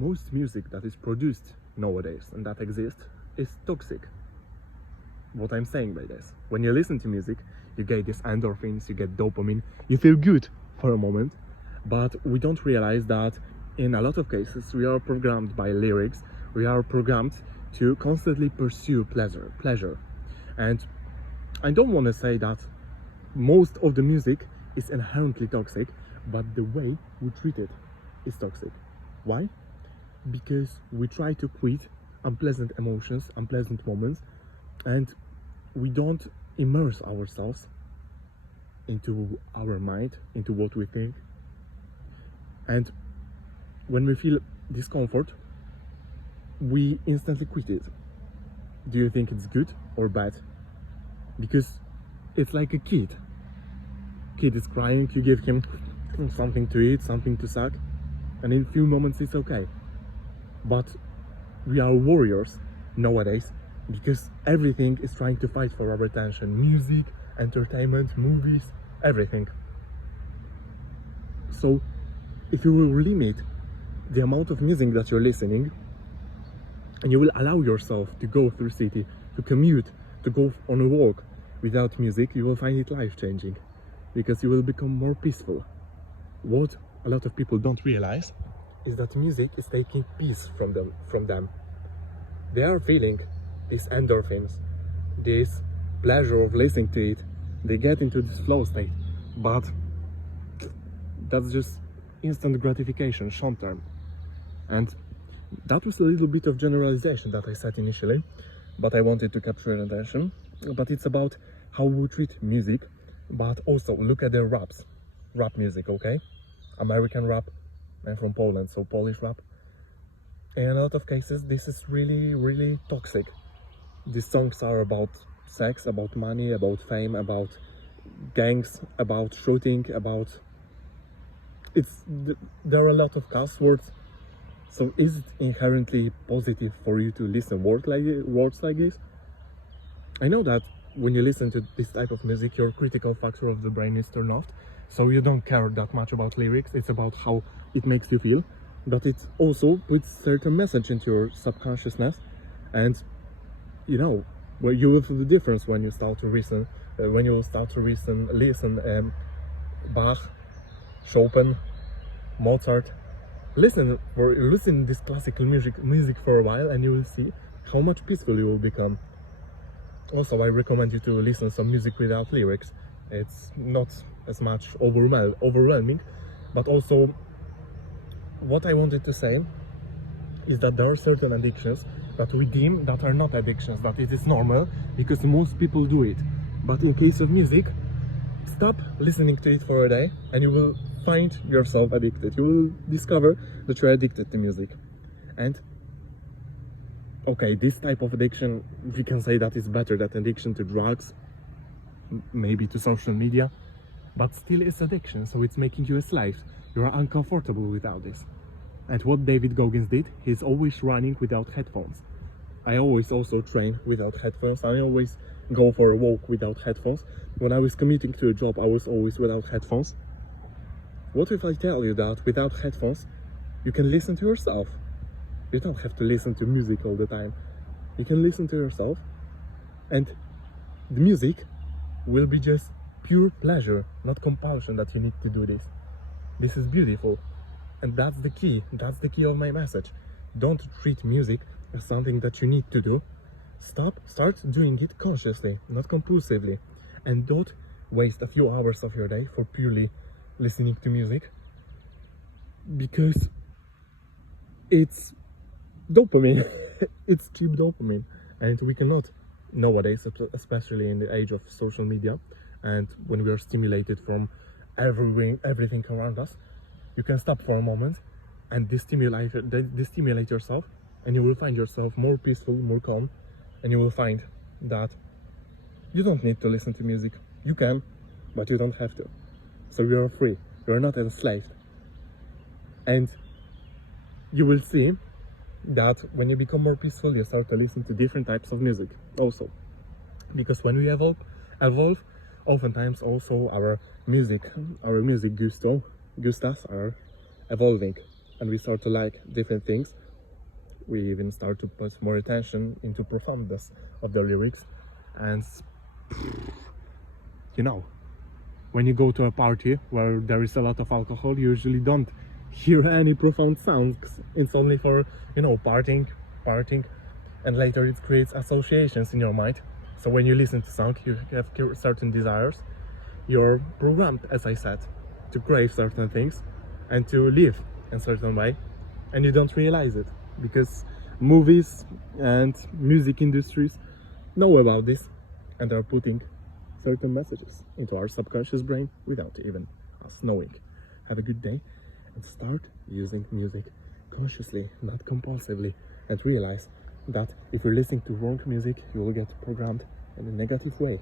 most music that is produced nowadays and that exists is toxic. What I'm saying by this, when you listen to music, you get these endorphins, you get dopamine, you feel good for a moment, but we don't realize that in a lot of cases we are programmed by lyrics, we are programmed to constantly pursue pleasure. And I don't want to say that most of the music is inherently toxic, but the way we treat it is toxic. Why? Because we try to quit unpleasant emotions, unpleasant moments, and we don't immerse ourselves into our mind, into what we think. And when we feel discomfort, we instantly quit it. Do you think it's good or bad? Because it's like a kid. Kid is crying, you give him something to eat, something to suck, and in a few moments it's okay. But we are warriors nowadays because everything is trying to fight for our attention. Music, entertainment, movies, everything. So if you will limit the amount of music that you're listening, and you will allow yourself to go through city, to commute, to go on a walk without music, you will find it life-changing, because you will become more peaceful. What a lot of people don't realize is that music is taking peace from them. They are feeling these endorphins, this pleasure of listening to it. They get into this flow state, but that's just instant gratification, short term. And that was a little bit of generalization that I said initially, but I wanted to capture your attention. But it's about how we treat music, but also look at the rap music, okay? American rap. I'm from Poland, so Polish rap. In a lot of cases, this is really, really toxic. These songs are about sex, about money, about fame, about gangs, about shooting, there are a lot of cuss words. So is it inherently positive for you to listen words like this? I know that when you listen to this type of music, your critical factor of the brain is turned off, so you don't care that much about lyrics. It's about how it makes you feel, but it also puts certain message into your subconsciousness, and you know, where you will feel the difference when you start to listen, Bach, Chopin, Mozart. Listen this classical music for a while, and you will see how much peaceful you will become. Also, I recommend you to listen some music without lyrics. It's not as much overwhelming, but also what I wanted to say is that there are certain addictions that we deem that are not addictions, that it is normal because most people do it. But in case of music, stop listening to it for a day and you will find yourself addicted. You will discover that you're addicted to music. And okay, this type of addiction, we can say that is better than addiction to drugs, maybe to social media, but still it's addiction, so it's making you a slave. You're uncomfortable without this. And what David Goggins did, he's always running without headphones. I always also train without headphones. I always go for a walk without headphones. When I was commuting to a job, I was always without headphones. What if I tell you that without headphones, you can listen to yourself? You don't have to listen to music all the time. You can listen to yourself, and the music will be just pure pleasure, not compulsion that you need to do this. This is beautiful, and that's the key of my message. Don't treat music as something that you need to do. Start doing it consciously, not compulsively, and don't waste a few hours of your day for purely listening to music, because it's dopamine. It's cheap dopamine, and we cannot nowadays, especially in the age of social media, and when we are stimulated from everything around us, you can stop for a moment and destimulate yourself, and you will find yourself more peaceful, more calm, and you will find that you don't need to listen to music. You can, but you don't have to. So you are free, you are not enslaved. And you will see that when you become more peaceful, you start to listen to different types of music also. Because when we evolve, oftentimes also our music gustas are evolving. and we start to like different things, we even start to put more attention into profoundness of the lyrics. And you know, when you go to a party where there is a lot of alcohol, you usually don't hear any profound sounds. It's only for, you know, partying, and later it creates associations in your mind. So when you listen to song, you have certain desires. You're programmed, as I said, to crave certain things and to live in a certain way, and you don't realize it because movies and music industries know about this, and are putting certain messages into our subconscious brain without even us knowing. Have a good day, and start using music consciously, not compulsively, and realize that if you're listening to wrong music, you will get programmed in a negative way.